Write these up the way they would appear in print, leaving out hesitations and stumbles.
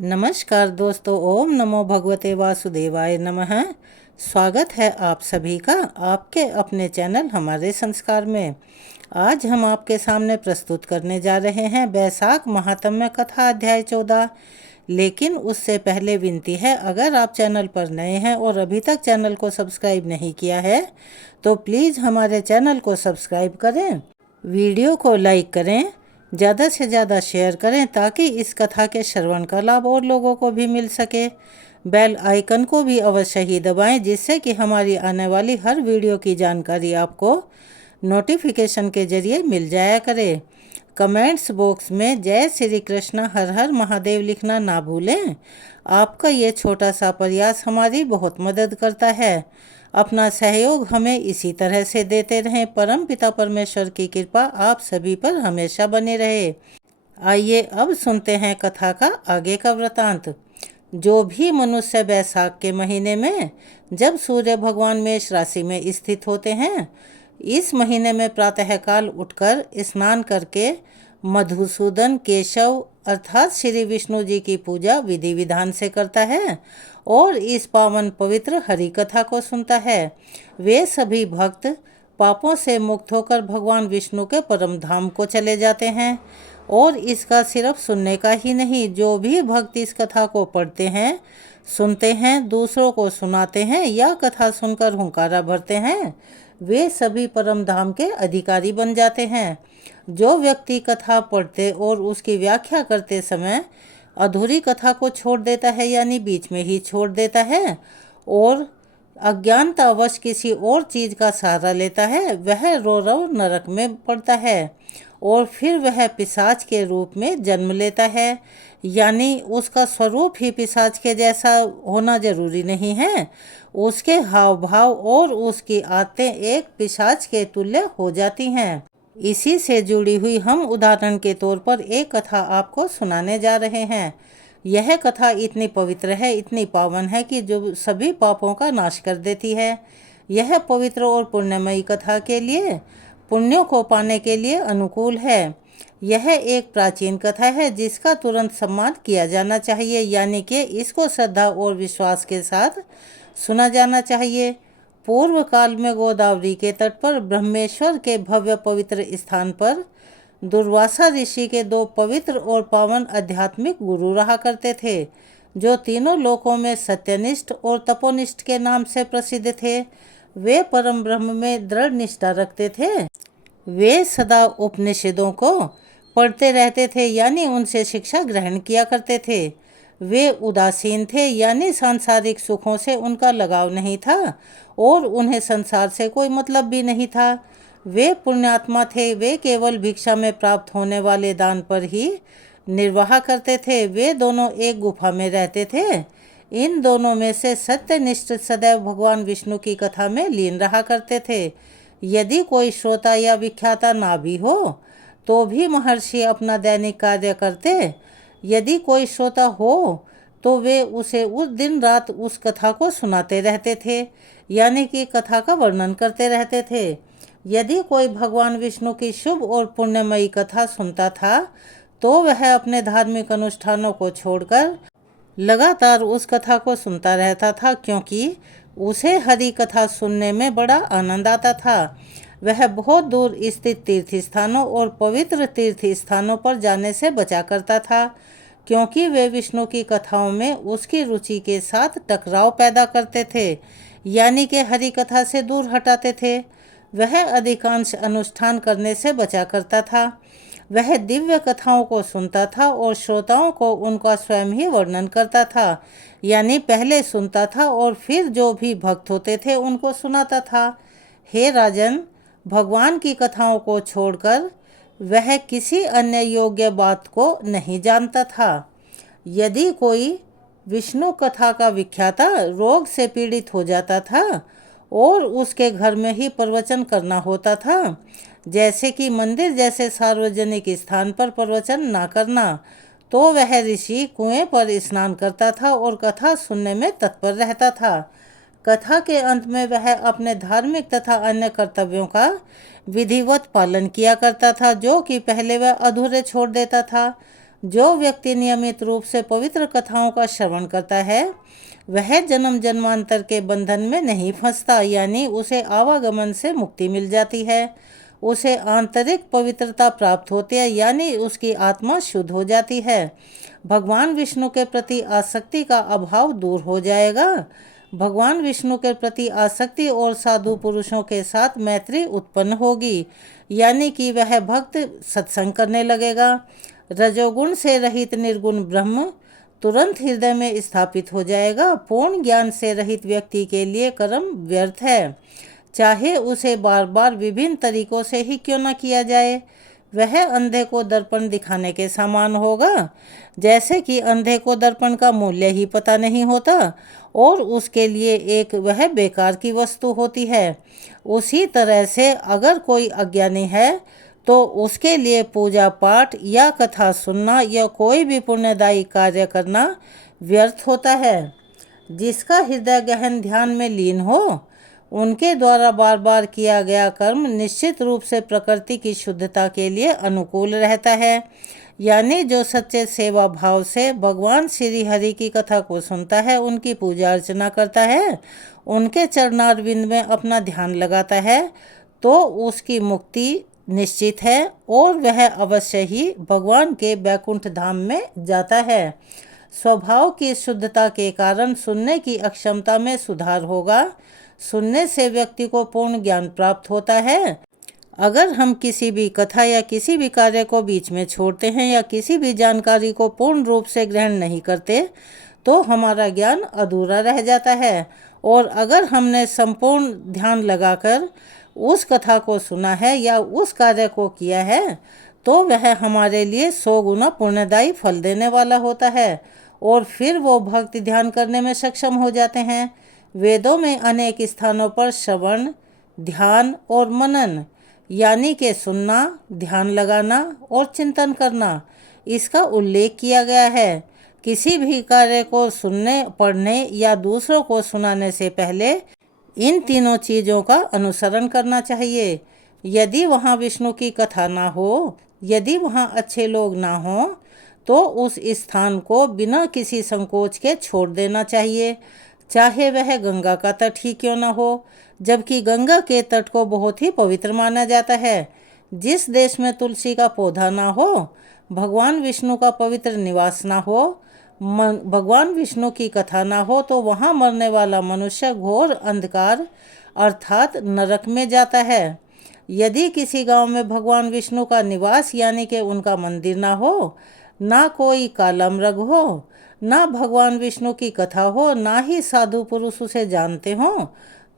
नमस्कार दोस्तों, ओम नमो भगवते वासुदेवाय नमः। स्वागत है आप सभी का आपके अपने चैनल हमारे संस्कार में। आज हम आपके सामने प्रस्तुत करने जा रहे हैं वैशाख महात्म्य कथा अध्याय 14। लेकिन उससे पहले विनती है, अगर आप चैनल पर नए हैं और अभी तक चैनल को सब्सक्राइब नहीं किया है तो प्लीज़ हमारे चैनल को सब्सक्राइब करें, वीडियो को लाइक करें, ज़्यादा से ज़्यादा शेयर करें ताकि इस कथा के श्रवण का लाभ और लोगों को भी मिल सके। बेल आइकन को भी अवश्य ही दबाएं जिससे कि हमारी आने वाली हर वीडियो की जानकारी आपको नोटिफिकेशन के जरिए मिल जाया करे। कमेंट्स बॉक्स में जय श्री कृष्ण हर हर महादेव लिखना ना भूलें। आपका ये छोटा सा प्रयास हमारी बहुत मदद करता है। अपना सहयोग हमें इसी तरह से देते रहें। परम पिता परमेश्वर की कृपा आप सभी पर हमेशा बनी रहे। आइए अब सुनते हैं कथा का आगे का वृतांत। जो भी मनुष्य वैशाख के महीने में जब सूर्य भगवान मेष राशि में स्थित होते हैं, इस महीने में प्रातःकाल उठकर स्नान करके मधुसूदन केशव अर्थात श्री विष्णु जी की पूजा विधि विधान से करता है और इस पावन पवित्र हरि कथा को सुनता है, वे सभी भक्त पापों से मुक्त होकर भगवान विष्णु के परम धाम को चले जाते हैं। और इसका सिर्फ सुनने का ही नहीं, जो भी भक्त इस कथा को पढ़ते हैं, सुनते हैं, दूसरों को सुनाते हैं या कथा सुनकर हुंकारा भरते हैं, वे सभी परम धाम के अधिकारी बन जाते हैं। जो व्यक्ति कथा पढ़ते और उसकी व्याख्या करते समय अधूरी कथा को छोड़ देता है यानी बीच में ही छोड़ देता है और अज्ञानतावश किसी और चीज़ का सहारा लेता है, वह रौरव नरक में पड़ता है और फिर वह पिशाच के रूप में जन्म लेता है। यानी उसका स्वरूप ही पिशाच के जैसा होना जरूरी नहीं है, उसके हाव भाव और उसकी आदतें एक पिशाच के तुल्य हो जाती हैं। इसी से जुड़ी हुई हम उदाहरण के तौर पर एक कथा आपको सुनाने जा रहे हैं। यह कथा इतनी पवित्र है, इतनी पावन है कि जो सभी पापों का नाश कर देती है। यह पवित्र और पुण्यमयी कथा के लिए पुण्यों को पाने के लिए अनुकूल है। यह एक प्राचीन कथा है जिसका तुरंत सम्मान किया जाना चाहिए, यानी कि इसको श्रद्धा और विश्वास के साथ सुना जाना चाहिए। पूर्व काल में गोदावरी के तट पर ब्रह्मेश्वर के भव्य पवित्र स्थान पर दुर्वासा ऋषि के दो पवित्र और पावन आध्यात्मिक गुरु रहा करते थे, जो तीनों लोकों में सत्यनिष्ठ और तपोनिष्ठ के नाम से प्रसिद्ध थे। वे परम ब्रह्म में दृढ़ निष्ठा रखते थे। वे सदा उपनिषदों को पढ़ते रहते थे यानी उनसे शिक्षा ग्रहण किया करते थे। वे उदासीन थे यानी सांसारिक सुखों से उनका लगाव नहीं था और उन्हें संसार से कोई मतलब भी नहीं था। वे पुण्यात्मा थे, वे केवल भिक्षा में प्राप्त होने वाले दान पर ही निर्वाह करते थे। वे दोनों एक गुफा में रहते थे। इन दोनों में से सत्यनिष्ठ सदैव भगवान विष्णु की कथा में लीन रहा करते थे। यदि कोई श्रोता या विख्याता ना भी हो तो भी महर्षि अपना दैनिक कार्य करते। यदि कोई श्रोता हो तो वे उसे उस दिन रात उस कथा को सुनाते रहते थे, यानी कि कथा का वर्णन करते रहते थे। यदि कोई भगवान विष्णु की शुभ और पुण्यमयी कथा सुनता था तो वह अपने धार्मिक अनुष्ठानों को छोड़कर लगातार उस कथा को सुनता रहता था, क्योंकि उसे हरि कथा सुनने में बड़ा आनंद आता था। वह बहुत दूर स्थित तीर्थ स्थानों और पवित्र तीर्थ स्थानों पर जाने से बचा करता था, क्योंकि वे विष्णु की कथाओं में उसकी रुचि के साथ टकराव पैदा करते थे, यानी कि हरि कथा से दूर हटाते थे। वह अधिकांश अनुष्ठान करने से बचा करता था। वह दिव्य कथाओं को सुनता था और श्रोताओं को उनका स्वयं ही वर्णन करता था, यानी पहले सुनता था और फिर जो भी भक्त होते थे उनको सुनाता था। हे राजन, भगवान की कथाओं को छोड़कर वह किसी अन्य योग्य बात को नहीं जानता था। यदि कोई विष्णु कथा का विख्याता रोग से पीड़ित हो जाता था और उसके घर में ही प्रवचन करना होता था, जैसे कि मंदिर जैसे सार्वजनिक स्थान पर प्रवचन ना करना, तो वह ऋषि कुएं पर स्नान करता था और कथा सुनने में तत्पर रहता था। कथा के अंत में वह अपने धार्मिक तथा अन्य कर्तव्यों का विधिवत पालन किया करता था, जो कि पहले वह अधूरे छोड़ देता था। जो व्यक्ति नियमित रूप से पवित्र कथाओं का श्रवण करता है वह जन्म जन्मांतर के बंधन में नहीं फंसता, यानी उसे आवागमन से मुक्ति मिल जाती है। उसे आंतरिक पवित्रता प्राप्त होती है, यानी उसकी आत्मा शुद्ध हो जाती है। भगवान विष्णु के प्रति आसक्ति का अभाव दूर हो जाएगा। भगवान विष्णु के प्रति आसक्ति और साधु पुरुषों के साथ मैत्री उत्पन्न होगी, यानी कि वह भक्त सत्संग करने लगेगा। रजोगुण से रहित निर्गुण ब्रह्म तुरंत हृदय में स्थापित हो जाएगा। पूर्ण ज्ञान से रहित व्यक्ति के लिए कर्म व्यर्थ है, चाहे उसे बार बार विभिन्न तरीकों से ही क्यों न किया जाए। वह अंधे को दर्पण दिखाने के समान होगा, जैसे कि अंधे को दर्पण का मूल्य ही पता नहीं होता और उसके लिए एक वह बेकार की वस्तु होती है। उसी तरह से अगर कोई अज्ञानी है तो उसके लिए पूजा पाठ या कथा सुनना या कोई भी पुण्यदायी कार्य करना व्यर्थ होता है। जिसका हृदय गहन ध्यान में लीन हो उनके द्वारा बार बार किया गया कर्म निश्चित रूप से प्रकृति की शुद्धता के लिए अनुकूल रहता है। यानी जो सच्चे सेवा भाव से भगवान श्री हरि की कथा को सुनता है, उनकी पूजा अर्चना करता है, उनके चरणारविंद में अपना ध्यान लगाता है, तो उसकी मुक्ति निश्चित है और वह अवश्य ही भगवान के बैकुंठ धाम में जाता है। स्वभाव की शुद्धता के कारण सुनने की अक्षमता में सुधार होगा। सुनने से व्यक्ति को पूर्ण ज्ञान प्राप्त होता है। अगर हम किसी भी कथा या किसी भी कार्य को बीच में छोड़ते हैं या किसी भी जानकारी को पूर्ण रूप से ग्रहण नहीं करते तो हमारा ज्ञान अधूरा रह जाता है। और अगर हमने संपूर्ण ध्यान लगाकर उस कथा को सुना है या उस कार्य को किया है तो वह हमारे लिए 100 गुना पुण्यदायी फल देने वाला होता है और फिर वो भक्ति ध्यान करने में सक्षम हो जाते हैं। वेदों में अनेक स्थानों पर श्रवण, ध्यान और मनन यानी कि सुनना, ध्यान लगाना और चिंतन करना, इसका उल्लेख किया गया है। किसी भी कार्य को सुनने, पढ़ने या दूसरों को सुनाने से पहले इन तीनों चीज़ों का अनुसरण करना चाहिए। यदि वहाँ विष्णु की कथा ना हो, यदि वहाँ अच्छे लोग ना हों, तो उस स्थान को बिना किसी संकोच के छोड़ देना चाहिए, चाहे वह गंगा का तट ही क्यों न हो, जबकि गंगा के तट को बहुत ही पवित्र माना जाता है। जिस देश में तुलसी का पौधा ना हो, भगवान विष्णु का पवित्र निवास ना हो, भगवान विष्णु की कथा ना हो, तो वहाँ मरने वाला मनुष्य घोर अंधकार अर्थात नरक में जाता है। यदि किसी गांव में भगवान विष्णु का निवास यानी कि उनका मंदिर ना हो, ना कोई कालमृग हो, ना भगवान विष्णु की कथा हो, ना ही साधु पुरुष उसे जानते हों,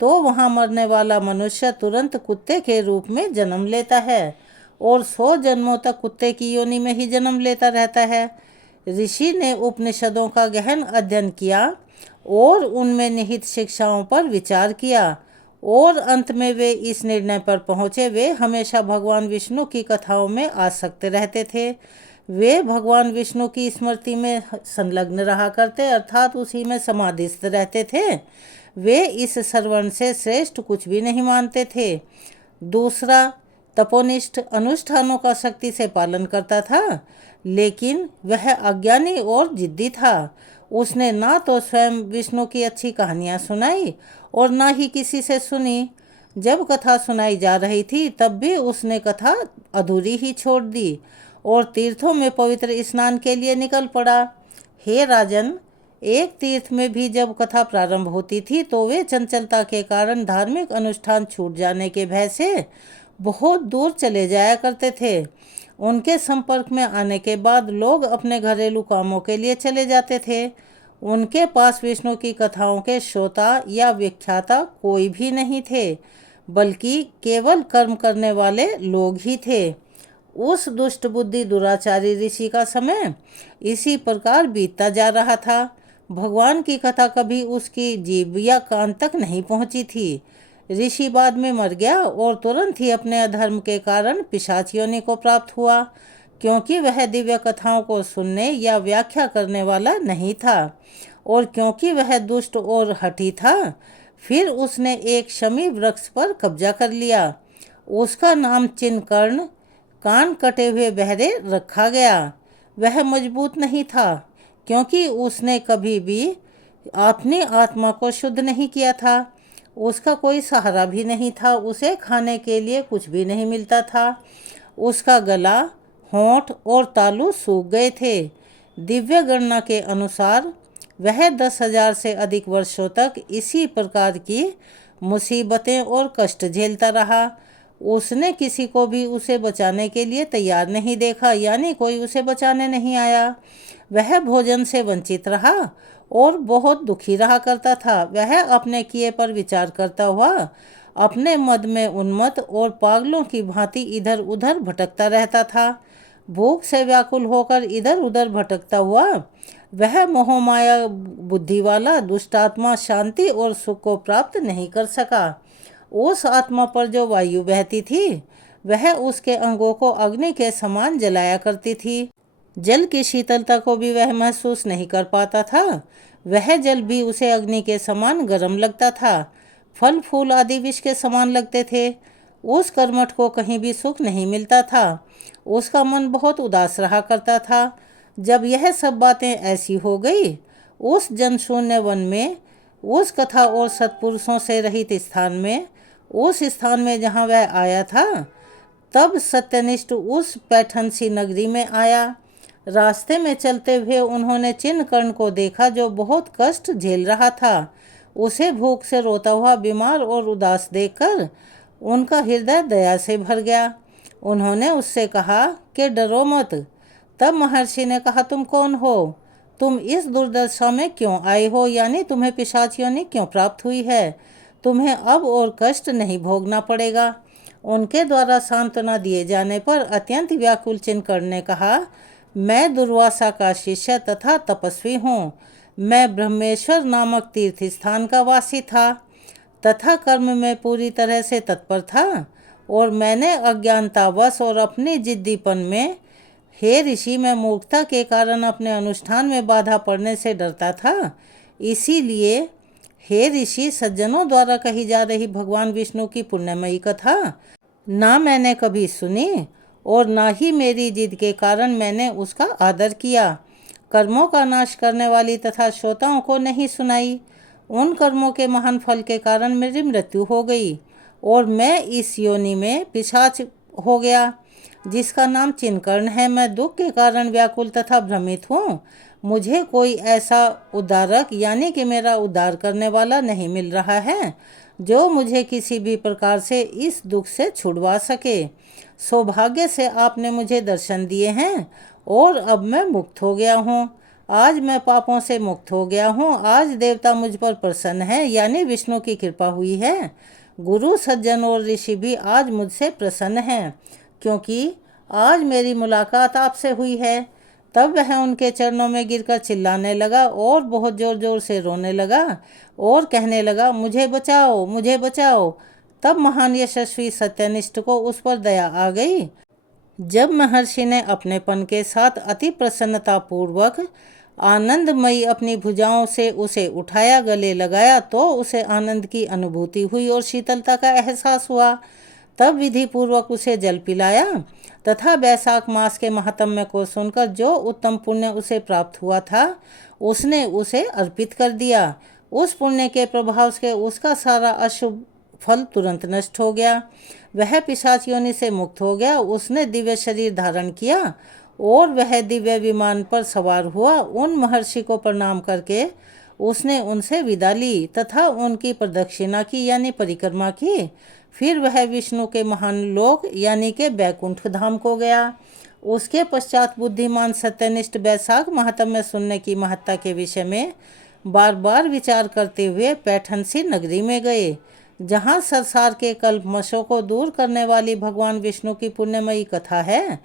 तो वहाँ मरने वाला मनुष्य तुरंत कुत्ते के रूप में जन्म लेता है और 100 जन्मों तक कुत्ते की योनि में ही जन्म लेता रहता है। ऋषि ने उपनिषदों का गहन अध्ययन किया और उनमें निहित शिक्षाओं पर विचार किया और अंत में वे इस निर्णय पर पहुँचे वे हमेशा भगवान विष्णु की कथाओं में आसक्त रहते थे। वे भगवान विष्णु की स्मृति में संलग्न रहा करते अर्थात उसी में समाधिस्थ रहते थे। वे इस श्रवण से श्रेष्ठ कुछ भी नहीं मानते थे। दूसरा, तपोनिष्ठ अनुष्ठानों का सख्ती से पालन करता था, लेकिन वह अज्ञानी और जिद्दी था। उसने ना तो स्वयं विष्णु की अच्छी कहानियाँ सुनाई और ना ही किसी से सुनी। जब कथा सुनाई जा रही थी तब भी उसने कथा अधूरी ही छोड़ दी और तीर्थों में पवित्र स्नान के लिए निकल पड़ा। हे राजन, एक तीर्थ में भी जब कथा प्रारंभ होती थी तो वे चंचलता के कारण धार्मिक अनुष्ठान छूट जाने के भय से बहुत दूर चले जाया करते थे। उनके संपर्क में आने के बाद लोग अपने घरेलू कामों के लिए चले जाते थे। उनके पास विष्णु की कथाओं के श्रोता या व्याख्याता कोई भी नहीं थे, बल्कि केवल कर्म करने वाले लोग ही थे। उस दुष्ट बुद्धि दुराचारी ऋषि का समय इसी प्रकार बीतता जा रहा था। भगवान की कथा कभी उसकी जीभ या कान तक नहीं पहुंची थी। ऋषि बाद में मर गया और तुरंत ही अपने अधर्म के कारण पिशाच योनि को प्राप्त हुआ, क्योंकि वह दिव्य कथाओं को सुनने या व्याख्या करने वाला नहीं था और क्योंकि वह दुष्ट और हठी था। फिर उसने एक शमी वृक्ष पर कब्जा कर लिया। उसका नाम चिन्हकर्ण, कान कटे हुए बहरे, रखा गया। वह मजबूत नहीं था, क्योंकि उसने कभी भी अपनी आत्मा को शुद्ध नहीं किया था। उसका कोई सहारा भी नहीं था, उसे खाने के लिए कुछ भी नहीं मिलता था। उसका गला, होंठ और तालू सूख गए थे। दिव्य गणना के अनुसार वह 10,000 से अधिक वर्षों तक इसी प्रकार की मुसीबतें और कष्ट झेलता रहा। उसने किसी को भी उसे बचाने के लिए तैयार नहीं देखा, यानी कोई उसे बचाने नहीं आया। वह भोजन से वंचित रहा और बहुत दुखी रहा करता था। वह अपने किए पर विचार करता हुआ अपने मद में उन्मत्त और पागलों की भांति इधर उधर भटकता रहता था। भूख से व्याकुल होकर इधर उधर भटकता हुआ वह मोहमाया बुद्धि वाला दुष्टात्मा शांति और सुख को प्राप्त नहीं कर सका। उस आत्मा पर जो वायु बहती थी वह उसके अंगों को अग्नि के समान जलाया करती थी। जल की शीतलता को भी वह महसूस नहीं कर पाता था। वह जल भी उसे अग्नि के समान गर्म लगता था। फल फूल आदि विष के समान लगते थे। उस कर्मठ को कहीं भी सुख नहीं मिलता था। उसका मन बहुत उदास रहा करता था। जब यह सब बातें ऐसी हो गई, उस जनशून्य वन में, उस कथा और सत्पुरुषों से रहित स्थान में, उस स्थान में जहाँ वह आया था, तब सत्यनिष्ठ उस पैठन सी नगरी में आया। रास्ते में चलते हुए उन्होंने चिन्हकर्ण को देखा, जो बहुत कष्ट झेल रहा था। उसे भूख से रोता हुआ बीमार और उदास देखकर उनका हृदय दया से भर गया। उन्होंने उससे कहा कि डरो मत। तब महर्षि ने कहा, तुम कौन हो? तुम इस दुर्दशा में क्यों आए हो? यानी तुम्हें पिशाच योनि क्यों प्राप्त हुई है? तुम्हें अब और कष्ट नहीं भोगना पड़ेगा। उनके द्वारा सांत्वना दिए जाने पर अत्यंत व्याकुल चिन्हकर्ण ने कहा, मैं दुर्वासा का शिष्य तथा तपस्वी हूँ। मैं ब्रह्मेश्वर नामक तीर्थ स्थान का वासी था तथा कर्म में पूरी तरह से तत्पर था, और मैंने अज्ञानतावश और अपने जिद्दीपन में, हे ऋषि, मैं मूर्खता के कारण अपने अनुष्ठान में बाधा पड़ने से डरता था। इसीलिए हे ऋषि, सज्जनों द्वारा कही जा रही भगवान विष्णु की पुण्यमयी कथा ना मैंने कभी सुनी और ना ही मेरी जिद के कारण मैंने उसका आदर किया। कर्मों का नाश करने वाली तथा श्रोताओं को नहीं सुनाई। उन कर्मों के महान फल के कारण मेरी मृत्यु हो गई और मैं इस योनि में पिशाच हो गया, जिसका नाम चिन्हकर्ण है। मैं दुख के कारण व्याकुल तथा भ्रमित हूँ। मुझे कोई ऐसा उद्धारक यानी कि मेरा उद्धार करने वाला नहीं मिल रहा है, जो मुझे किसी भी प्रकार से इस दुख से छुड़वा सके। सौभाग्य से आपने मुझे दर्शन दिए हैं और अब मैं मुक्त हो गया हूँ। आज मैं पापों से मुक्त हो गया हूँ। आज देवता मुझ पर प्रसन्न है, यानी विष्णु की कृपा हुई है। गुरु, सज्जन और ऋषि भी आज मुझसे प्रसन्न हैं, क्योंकि आज मेरी मुलाकात आपसे हुई है। तब वह उनके चरणों में गिरकर चिल्लाने लगा और बहुत जोर जोर से रोने लगा और कहने लगा, मुझे बचाओ, मुझे बचाओ। तब महान यशस्वी सत्यनिष्ठ को उस पर दया आ गई। जब महर्षि ने अपनेपन के साथ अति प्रसन्नता पूर्वक आनंदमयी अपनी भुजाओं से उसे उठाया, गले लगाया, तो उसे आनंद की अनुभूति हुई और शीतलता का एहसास हुआ। तब विधि पूर्वक उसे जल पिलाया तथा बैसाख मास के महात्म्य को सुनकर जो उत्तम पुण्य उसे प्राप्त हुआ था, उसने उसे अर्पित कर दिया। उस पुण्य के प्रभाव से उसका सारा अशुभ फल तुरंत नष्ट हो गया। वह पिशाच योनि से मुक्त हो गया। उसने दिव्य शरीर धारण किया और वह दिव्य विमान पर सवार हुआ। उन महर्षि को प्रणाम करके उसने उनसे विदा ली तथा उनकी प्रदक्षिणा की, यानी परिक्रमा की। फिर वह विष्णु के महान लोक यानी के बैकुंठ धाम को गया। उसके पश्चात बुद्धिमान सत्यनिष्ठ बैसाख महात्म्य सुनने की महत्ता के विषय में बार बार विचार करते हुए पैठन सी नगरी में गए, जहाँ संसार के कल्पमशों को दूर करने वाली भगवान विष्णु की पुण्यमयी कथा है।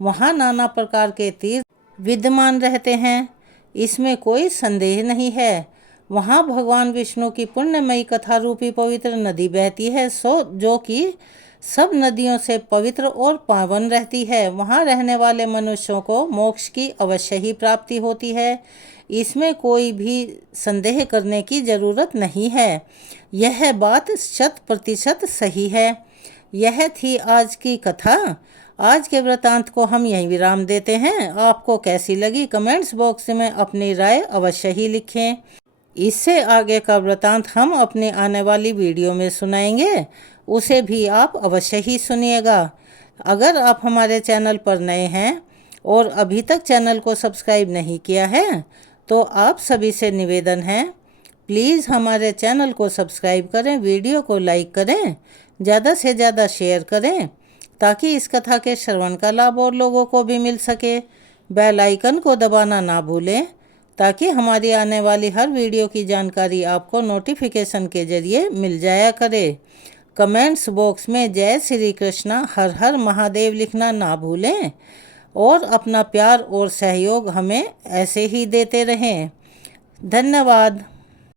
वहाँ नाना प्रकार के तीर्थ विद्यमान रहते हैं, इसमें कोई संदेह नहीं है। वहाँ भगवान विष्णु की पुण्यमयी कथा रूपी पवित्र नदी बहती है, जो कि सब नदियों से पवित्र और पावन रहती है। वहाँ रहने वाले मनुष्यों को मोक्ष की अवश्य ही प्राप्ति होती है, इसमें कोई भी संदेह करने की जरूरत नहीं है। यह बात 100% सही है। यह थी आज की कथा। आज के वृतांत को हम यहीं विराम देते हैं। आपको कैसी लगी कमेंट्स बॉक्स में अपनी राय अवश्य ही लिखें। इससे आगे का वृतांत हम अपनी आने वाली वीडियो में सुनाएंगे, उसे भी आप अवश्य ही सुनिएगा। अगर आप हमारे चैनल पर नए हैं और अभी तक चैनल को सब्सक्राइब नहीं किया है तो आप सभी से निवेदन है, प्लीज़ हमारे चैनल को सब्सक्राइब करें, वीडियो को लाइक करें, ज़्यादा से ज़्यादा शेयर करें ताकि इस कथा के श्रवण का लाभ और लोगों को भी मिल सके। बेल आइकन को दबाना ना भूलें ताकि हमारी आने वाली हर वीडियो की जानकारी आपको नोटिफिकेशन के जरिए मिल जाया करे। कमेंट्स बॉक्स में जय श्री कृष्णा हर हर महादेव लिखना ना भूलें और अपना प्यार और सहयोग हमें ऐसे ही देते रहें। धन्यवाद।